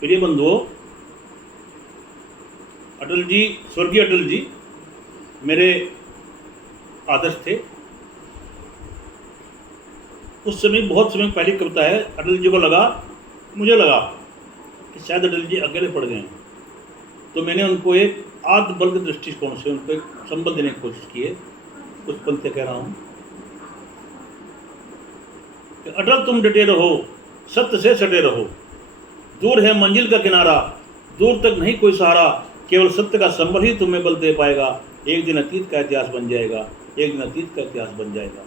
प्रिय बंधुओं, अटल जी, स्वर्गीय अटल जी मेरे आदर्श थे। उस समय बहुत समय पहले कविता है, अटल जी को मुझे लगा कि शायद अटल जी अकेले पड़ गए हैं, तो मैंने उनको एक आत्मबल के दृष्टिकोण से उनको एक संबल देने की कोशिश की है। कुछ पंक्तियां कह रहा हूं कि अटल तुम डटे रहो, सत्य से सटे रहो, दूर है मंजिल का किनारा, दूर तक नहीं कोई सहारा, केवल सत्य का संबल ही तुम्हें बल दे पाएगा। एक दिन अतीत का इतिहास बन जाएगा, एक दिन अतीत का इतिहास बन जाएगा।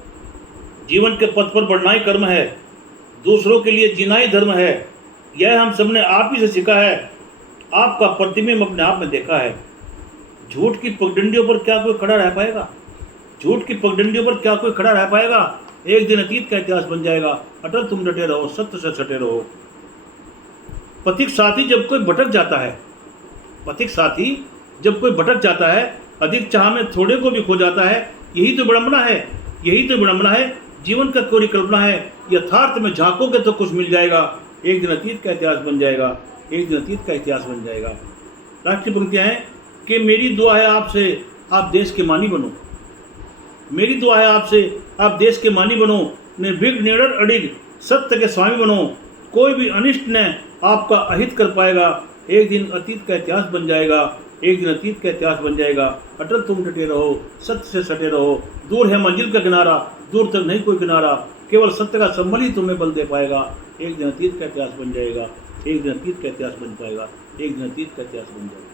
जीवन के पथ पर बढ़ना ही कर्म है, दूसरों के लिए जीना ही धर्म है। यह हम सबने आप ही से सीखा है, आपका प्रतिबिंब अपने आप में देखा है। झूठ की पगडंडियों पर क्या कोई खड़ा रह पाएगा? झूठ की पगडंडियों पर क्या कोई खड़ा रह पाएगा? एक दिन अतीत का इतिहास बन जाएगा। अटल तुम डटे रहो, सत्य से सटे रहो। पथिक साथी जब कोई भटक जाता है, पथिक साथी जब कोई भटक जाता है, अधिक चाह में थोड़े को भी खो जाता है। यही तो विडंबना है, यही तो विडंबना है। जीवन का कोरी कल्पना है, यथार्थ में झांकोगे तो कुछ मिल जाएगा। एक दिन अतीत का इतिहास बन जाएगा, एक दिन अतीत का इतिहास बन जाएगा। राष्ट्रीय पंक्तियां हैं कि मेरी दुआ है आपसे, आप देश के मानी बनो। मेरी दुआ है आपसे, आप देश के मानी बनो। निर्भीक निडर अडिग सत्य के स्वामी बनो। कोई भी अनिष्ट न आपका अहित कर पाएगा। एक दिन अतीत का इतिहास बन जाएगा, एक दिन अतीत का इतिहास बन जाएगा। अटल तुम डटे रहो, सत्य से सटे रहो, दूर है मंजिल का किनारा, दूर तक नहीं कोई किनारा, केवल सत्य का संबल ही तुम्हें बल दे पाएगा। एक दिन अतीत का इतिहास बन जाएगा, एक दिन अतीत का इतिहास बन पाएगा, एक दिन अतीत का इतिहास बन जाएगा।